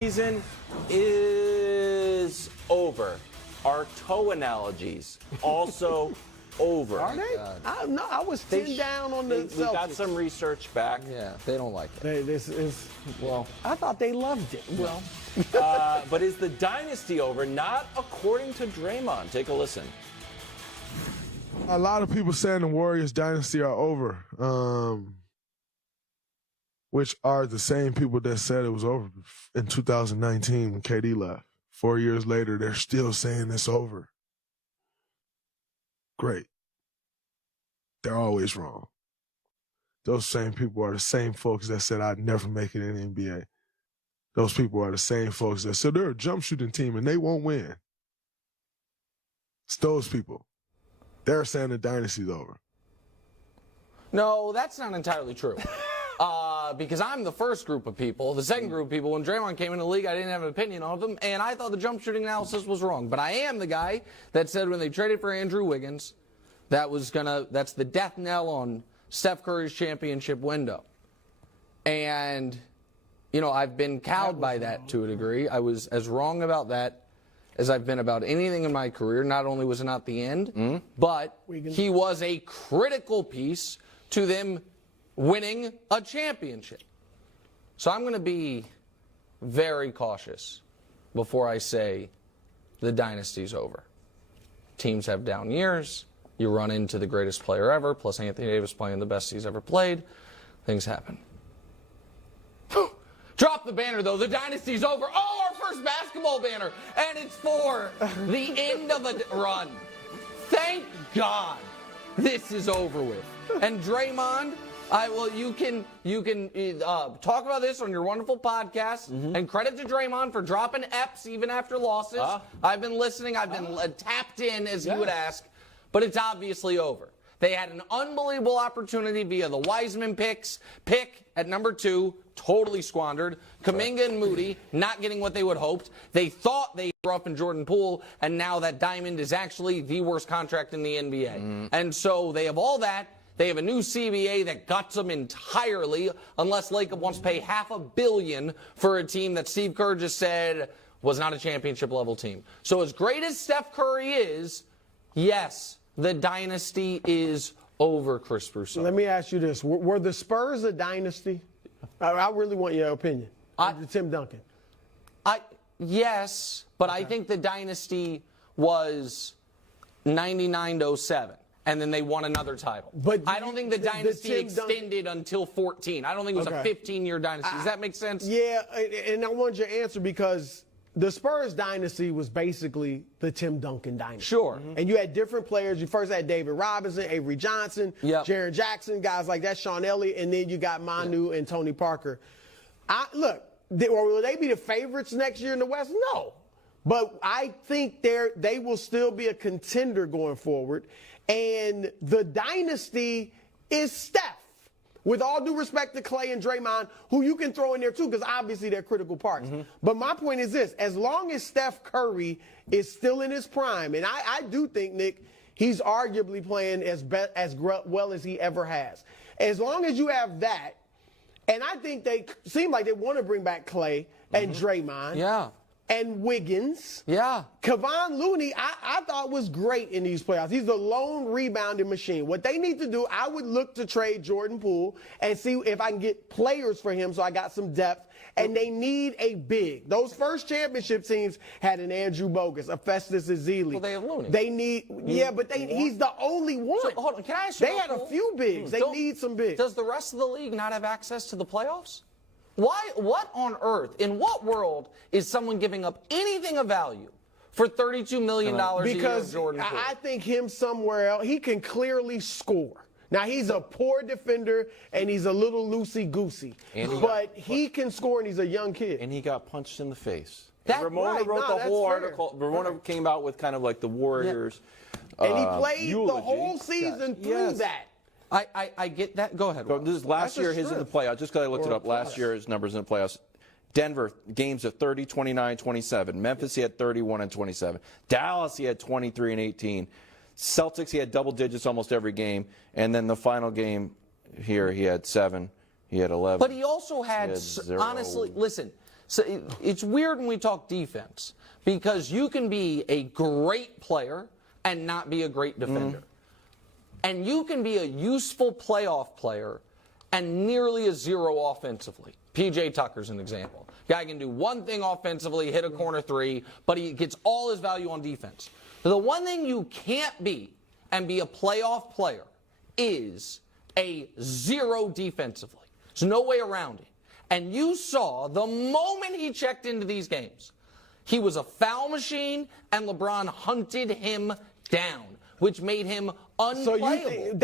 Season is over. Our toe analogies also over. Are they? I was 10 down on the Celtics. We got some research back. Yeah, they don't like it. I thought they loved it. Well, but is the dynasty over? Not according to Draymond. Take a listen. A lot of people saying the Warriors dynasty are over, which are the same people that said it was over in 2019 when KD left. 4 years later, they're still saying it's over. Great. They're always wrong. Those same people are the same folks that said I'd never make it in the NBA. Those people are the same folks that said they're a jump shooting team and they won't win. It's those people. They're saying the dynasty's over. No, that's not entirely true. Because I'm the first group of people. The second group of people, when Draymond came into the league, I didn't have an opinion on them, and I thought the jump shooting analysis was wrong. But I am the guy that said when they traded for Andrew Wiggins, that's the death knell on Steph Curry's championship window. And, I've been cowed by that to a degree. I was as wrong about that as I've been about anything in my career. Not only was it not the end, but he was a critical piece to them winning a championship. So I'm going to be very cautious before I say the dynasty's over. Teams have down years. You run into the greatest player ever, plus Anthony Davis playing the best he's ever played. Things happen. Drop the banner, though. The dynasty's over. Oh, our first basketball banner. And it's for the end of a run. Thank God this is over with. And Draymond, you can talk about this on your wonderful podcast, and credit to Draymond for dropping EPs even after losses. I've been listening. I've been tapped in, as you would ask, but it's obviously over. They had an unbelievable opportunity via the Wiseman pick at number 2, totally squandered. Kuminga and Moody not getting what they would hoped. They thought they roughed Jordan Poole, and now that diamond is actually the worst contract in the NBA. And so they have all that. They have a new CBA that guts them entirely, unless Lacob wants to pay $500 million for a team that Steve Kerr just said was not a championship-level team. So as great as Steph Curry is, yes, the dynasty is over, Chris Broussard. let me ask you this. Were the Spurs a dynasty? I really want your opinion. Tim Duncan. Yes, but I think the dynasty was 99-07. And then they won another title. But I don't think the dynasty extended until 14. I don't think it was a 15-year dynasty. Does that make sense? Yeah, and I want your answer because the Spurs dynasty was basically the Tim Duncan dynasty. Sure. And you had different players. You first had David Robinson, Avery Johnson, Jaren Jackson, guys like that, Sean Elliott, and then you got Manu and Tony Parker. Look, will they be the favorites next year in the West? No. But I think they will still be a contender going forward. And the dynasty is Steph. With all due respect to Clay and Draymond, who you can throw in there too, because obviously they're critical parts. But my point is this: as long as Steph Curry is still in his prime, and I do think, Nick, he's arguably playing as well as he ever has. As long as you have that, and I think they seem like they want to bring back Clay and Draymond. Yeah. And Wiggins. Yeah. Kevon Looney, I thought was great in these playoffs. He's the lone rebounding machine. What they need to do, I would look to trade Jordan Poole and see if I can get players for him so I got some depth. And they need a big. Those first championship teams had an Andrew Bogut, a Festus Ezeli. Well, they have Looney. They need, but he's the only one. So, hold on, can I ask you They had a few bigs. They need some bigs. Does the rest of the league not have access to the playoffs? Why? What on earth, in what world is someone giving up anything of value for $32 million a year of Jordan Poole? I think him somewhere else, he can clearly score. Now, he's a poor defender, and he's a little loosey-goosey. But he can score, and he's a young kid. And he got punched in the face. Ramona wrote the whole article. Ramona came out with kind of like the Warriors. And he played eulogy. the whole season through that. I get that. Go ahead. So this is last year, his in the playoffs. Just because I looked it up, last year his numbers in the playoffs. Denver, games of 30, 29, 27. Memphis, he had 31 and 27. Dallas, he had 23 and 18. Celtics, he had double digits almost every game. And then the final game here, he had 7. He had 11. But he also had honestly, listen, So it's weird when we talk defense because you can be a great player and not be a great defender. And you can be a useful playoff player and nearly a zero offensively. P.J. Tucker's an example. Guy can do one thing offensively, hit a corner three, but he gets all his value on defense. The one thing you can't be and be a playoff player is a zero defensively. There's no way around it. And you saw the moment he checked into these games, he was a foul machine and LeBron hunted him down, which made him unplayable.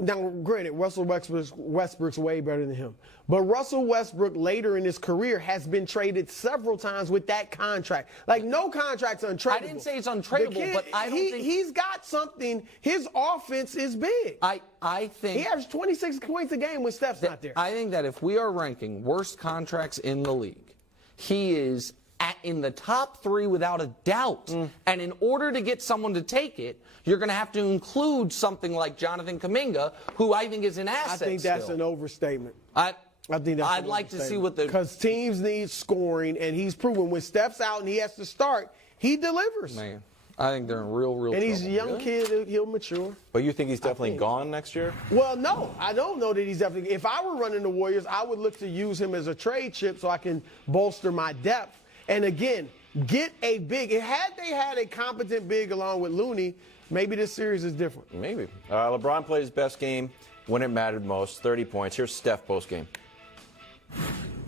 Now granted, Russell Westbrook's way better than him. But Russell Westbrook later in his career has been traded several times with that contract. Like, no contract's untradeable. I didn't say it's untradeable, but I don't think he's got something. His offense is big. I think he averaged 26 points a game when Steph's not there. I think that if we are ranking worst contracts in the league, he is in the top 3 without a doubt. And in order to get someone to take it, you're going to have to include something like Jonathan Kuminga, who I think is an asset. I think that's an overstatement. I think that's I'd like to see what the... Because teams need scoring, and he's proven when Steph's out and he has to start, he delivers. Man, I think they're in real and trouble. He's a young kid, he'll mature. But you think he's definitely gone next year? Well, no, I don't know that he's definitely... If I were running the Warriors, I would look to use him as a trade chip so I can bolster my depth. And again, get a big... Had they had a competent big along with Looney, maybe this series is different. Maybe. LeBron played his best game when it mattered most, 30 points. Here's Steph post-game.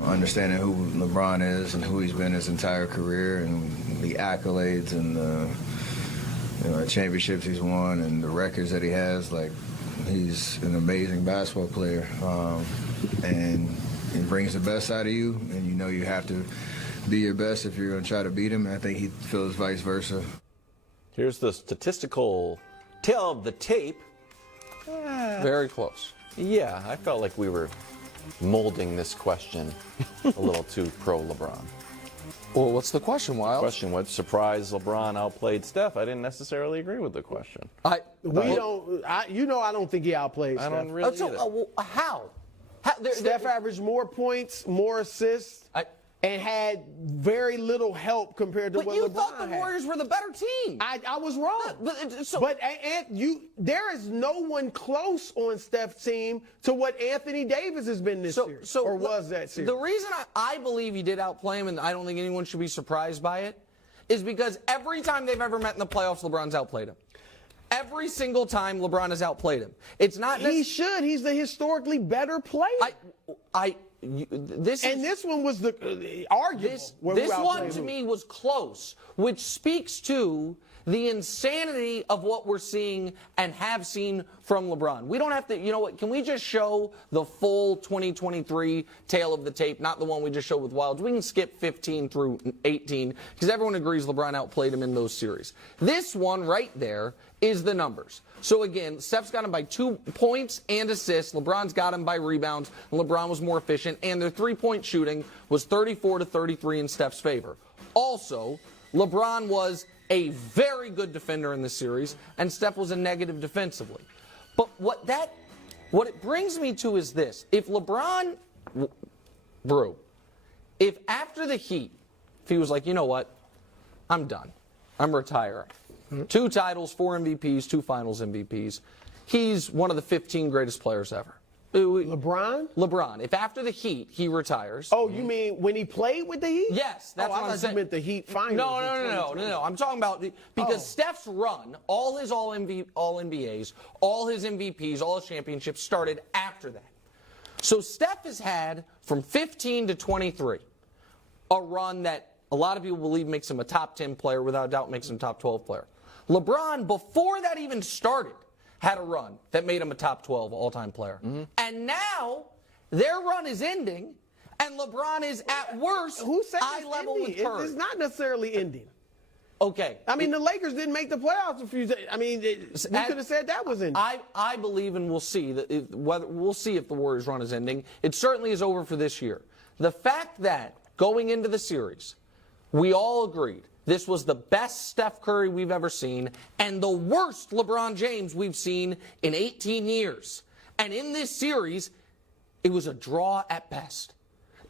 Understanding who LeBron is and who he's been his entire career and the accolades and the championships he's won and the records that he has, like, he's an amazing basketball player. And he brings the best out of you, and you know you have to be your best if you're going to try to beat him. And I think he feels vice versa. Here's the statistical tale of the tape. Very close. Yeah, I felt like we were molding this question a little too pro-LeBron. Well, what's the question, Wiles? Question, what surprise LeBron outplayed Steph? I didn't necessarily agree with the question. I don't think he outplayed Steph. I don't really either. How? Steph averaged more points, more assists, and had very little help compared to what LeBron had. But you thought the Warriors were the better team. I was wrong. There is no one close on Steph's team to what Anthony Davis has been this series, or was that series. The reason I believe he did outplay him, and I don't think anyone should be surprised by it, is because every time they've ever met in the playoffs, LeBron's outplayed him. Every single time LeBron has outplayed him. It's not. He should. He's the historically better player. This one was the arguable. This one to me was close, which speaks to the insanity of what we're seeing and have seen from LeBron. We don't have to, you know what, can we just show the full 2023 tale of the tape, not the one we just showed with Wilds? We can skip 15 through 18 because everyone agrees LeBron outplayed him in those series. This one right there is the numbers. So again, Steph's got him by 2 points and assists. LeBron's got him by rebounds. And LeBron was more efficient, and their three-point shooting was 34-33 in Steph's favor. Also, LeBron was a very good defender in this series, and Steph was a negative defensively. But what it brings me to is this. If LeBron, if after the Heat, if he was like, you know what, I'm done. I'm retiring. 2 titles, 4 MVPs, 2 finals MVPs. He's one of the 15 greatest players ever. LeBron? LeBron. If after the Heat he retires. Oh, you mean when he played with the Heat? Yes, that's what I'm saying. You meant the Heat finals. No. I'm talking about because Steph's run, all his all NBAs, all his MVPs, all his championships started after that. So Steph has had from 15 to 23 a run that a lot of people believe makes him a top 10 player, without a doubt makes him a top 12 player. LeBron, before that even started, had a run that made him a top 12 all-time player. And now their run is ending, and LeBron is at worst eye level with Curry. It's not necessarily ending. Okay. I mean, the Lakers didn't make the playoffs a few days. I mean, we could have said that was ending. I believe, and we'll see we'll see if the Warriors' run is ending. It certainly is over for this year. The fact that going into the series, we all agreed this was the best Steph Curry we've ever seen and the worst LeBron James we've seen in 18 years. And in this series, it was a draw at best.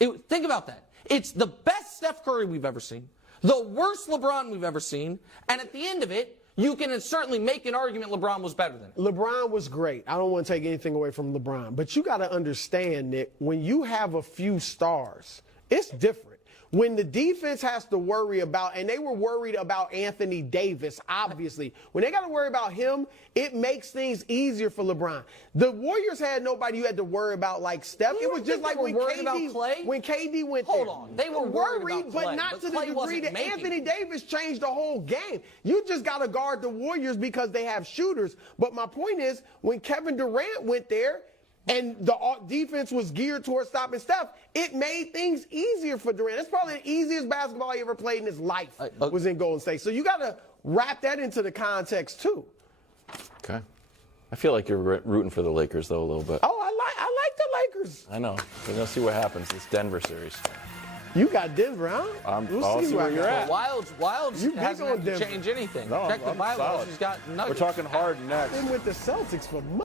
Think about that. It's the best Steph Curry we've ever seen, the worst LeBron we've ever seen, and at the end of it, you can certainly make an argument LeBron was better than him. LeBron was great. I don't want to take anything away from LeBron. But you got to understand, Nick, when you have a few stars, it's different. When the defense has to worry about, and they were worried about Anthony Davis, obviously. When they got to worry about him, it makes things easier for LeBron. The Warriors had nobody you had to worry about like Steph. It was just like when KD went there. Hold on. They were worried about Clay, but not to the Clay degree that making Anthony Davis changed the whole game. You just got to guard the Warriors because they have shooters. But my point is, when Kevin Durant went there, and the defense was geared towards stopping Steph, it made things easier for Durant. That's probably the easiest basketball he ever played in his life was in Golden State. So you got to wrap that into the context, too. Okay. I feel like you're rooting for the Lakers, though, a little bit. Oh, I like the Lakers. I know. We're going to see what happens this Denver series. You got Denver, huh? I'll see where you're at. Wilds You big hasn't on had to Denver. change anything. No, Check the I'm bylaws. solid. He's got Nuggets. We're talking hard next. Been with the Celtics for months.